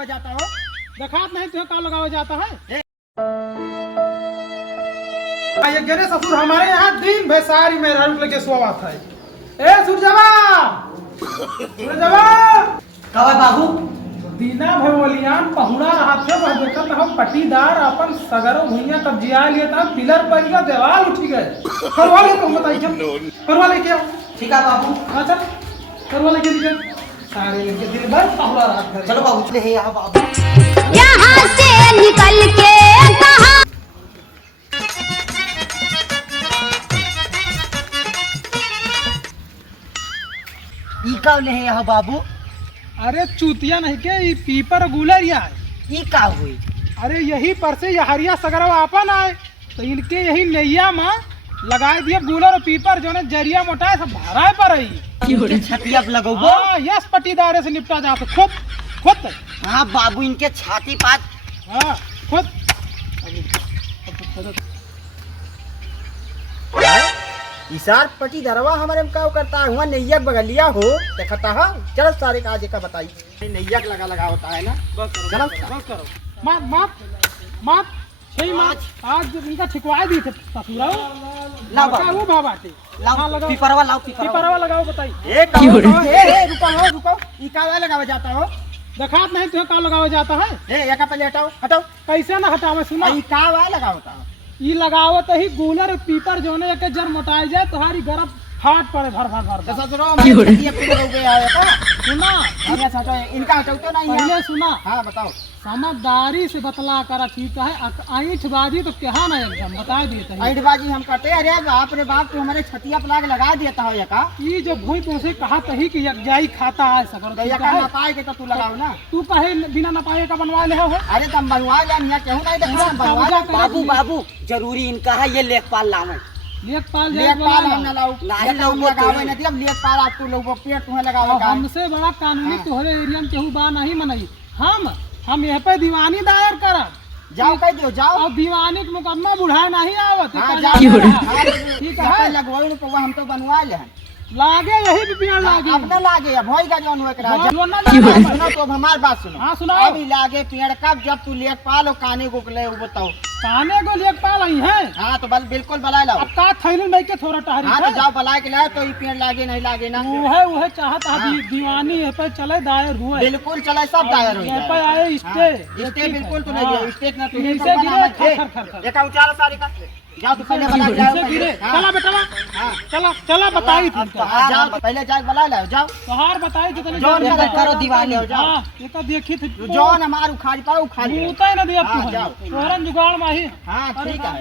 लगावा जाता हो? देखात नहीं तुझे कहाँ लगावा जाता है? ये गणे ससुर हमारे यहाँ दिन भर सारी मेहरारू लेके सोवा था। ए सुरजवा कब बाबू दीना भवलियान पहुना रहा थे वह देखत हम पटीदार अपन सगरो भुइया तब जिया लिए था पिलर पर गया दीवार उठ गए। करवा ले तुम बताइए करवा ले क्या? ठीक है बाबू। हाँ चल करवा ले के सारे लेके दिन भर पहुना रहा था। चलो बाबू चले हैं यहाँ बाबू। यहाँ से निकल के कहाँ ई कब ले हैं यहाँ बाबू? अरे चूतिया नहीं के ये पीपर गुलर या ई का हुई? अरे यही पर से यहरिया सगरवा आपन आए तो इनके यही नैया में लगाए दिए गुलर और पीपर जो ने जरिया मोटाए सब भराए पर रही छतिया पे लगोबो। हाँ यस पटीदारे से निपटा जाते खुद खुद। हाँ बाबू इनके छाती पात। हाँ खुद इसार पटी दरवा हमारे में क्या करता है? हुआ नैयक बगलिया हो देखता है। चलो सारे का का बताई नैयक लगा होता है ना। चलो बस करो माप माप माप सही माप आज इनका ठिकवा दी थे ससुरा लाओ वो बाबाटे लाओ पीपरवा लाओ पीपरवा लगाओ बताई। रुको ई का लगावा जाता हो? देखात नहीं तुझे कहाँ लगावा जाता है? ए का पहले हटाओ हटाओ। कैसे ना हटावे सुना ई का लगावता हो? ई लगावत ही गूलर पीपर जो ने के जर मोटाई जाए तुम्हारी गरब फाट पड़े भर भर भर। तो ससुरो हमारे छतिया पे लग गया है का? सुना अरे ससुरो इनका हटाओ नहीं है। पहले सुना हां बताओ। समझदारी से बतला कर ठीक है आईठ बाजी तो क्या ना एकदम बता देते हैं। आईठबाजी हम करते हैं। अरे बाप रे बाप तू हमारे छतिया पे लगा देता हो या का? ये जो भूई तुमसे कहा तही कि यकजाई खाता है सगर तो या का ना पाए के तो तू लगाओ ना। तू कहे बिना ना पाए का बनवा ले हो? अरे तुम बनवा ले नहीं कहूं नहीं देखो बनवा ले। बाबू बाबू जरूरी इनका है ये लेखपाल लावे। लेखपाल लेखपाल हम ना लाओ नहीं लाओ लगावे नहीं अब लेखपाल आप तू लोग पेट तुम्हें लगावे का। हमसे बड़ा कानूनी तोहरे एरिया में केहू बा नहीं मनई। हम यहाँ पे दीवानी दायर करब। जाओ कह दो जाओ। और दीवानी के मुकदमा बुढ़ा नहीं आवत ठीक है लगवाओ न हम तो बनवा ले लागे यही भी पेड़ लागे अब ना लागे अब होई का जौन होए करा। सुनो तो हमार बात सुनो। हाँ सुनाओ। अभी लागे पेड़ कब जब तू लेखपाल और काने को ले वो बताओ। काने को लेखपाल आई है। हाँ तो बस बिल्कुल बला लाओ। अब का थैली में के थोड़ा टहरी। हाँ तो जाओ बला के लाओ तो ये पेड़ लागे नहीं लागे ना। वो है चाहत दीवानी है पे चले दायर हुए बिल्कुल चले सब दायर हो यहाँ पे आए स्टे बिल्कुल तो नहीं स्टेट ना तू नीचे गिरे एक उचार सारी का जाओ तो पहले बला जाओ गिरे। चला बेटा चला चला बताई थी जाओ पहले जाके बला लाओ जाओ। तोहार बताई थी जौन करो दीवानी हो जाओ। ये तो देखी थी जौन हमार उखाड़ी पाओ उखाड़ी उतार ना दिया हाँ, जाओ। तोहरन जुगाड़ माही। हाँ ठीक है।